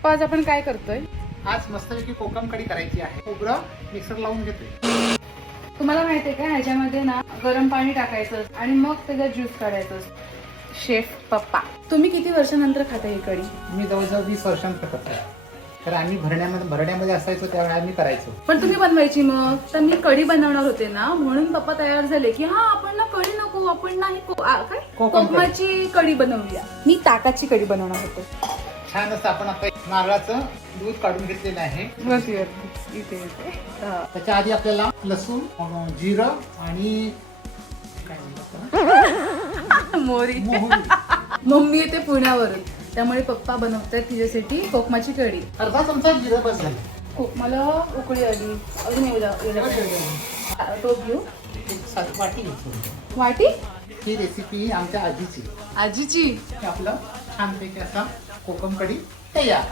पप्पा आज आपण काय करतोय? आज मस्तपैकी कोकम कढी करायची आहे. खोबरं मिक्सर लावून घेतोय. तुम्हाला माहितीये का ह्याच्यामध्ये ना गरम पाणी टाकायचं आणि मग त्याचा ज्यूस काढायचं. शेफ पप्पा, तुम्ही किती वर्षानंतर खाता ही कढी? मी जवळजवळ 20 वर्षांत करतो. तर आम्ही भरण्यामध्ये असायचो त्यावेळी आम्ही करायचो. पण तुम्ही बनवायची मग? तर मी कढी बनवणार होते ना, म्हणून पप्पा तयार झाले की हा आपण ना कढी नको, आपण नाही काय कोकमाची कढी बनवूया. मी ताकाची कढी बनवणार होते. छान असं आपण आता नारळाचं दूध काढून घेतलेलं आहे. बस इथे त्याच्या आधी आपल्याला लसूण, जिरं आणि काय म्हणतात मोरी. मोहरी. मम्मी येते पुण्यावरून, त्यामुळे पप्पा बनवतात तिच्यासाठी कोकमाची कढी. अर्धा चमचा जिरं बस झालं. कोकमाला उकळी आली, अजून टोप घेऊ. एक वाटी घेतो. वाटी ही रेसिपी आमच्या आजीची. आजीची. हे आपलं छानपैकी असा कोकम कढी तयार.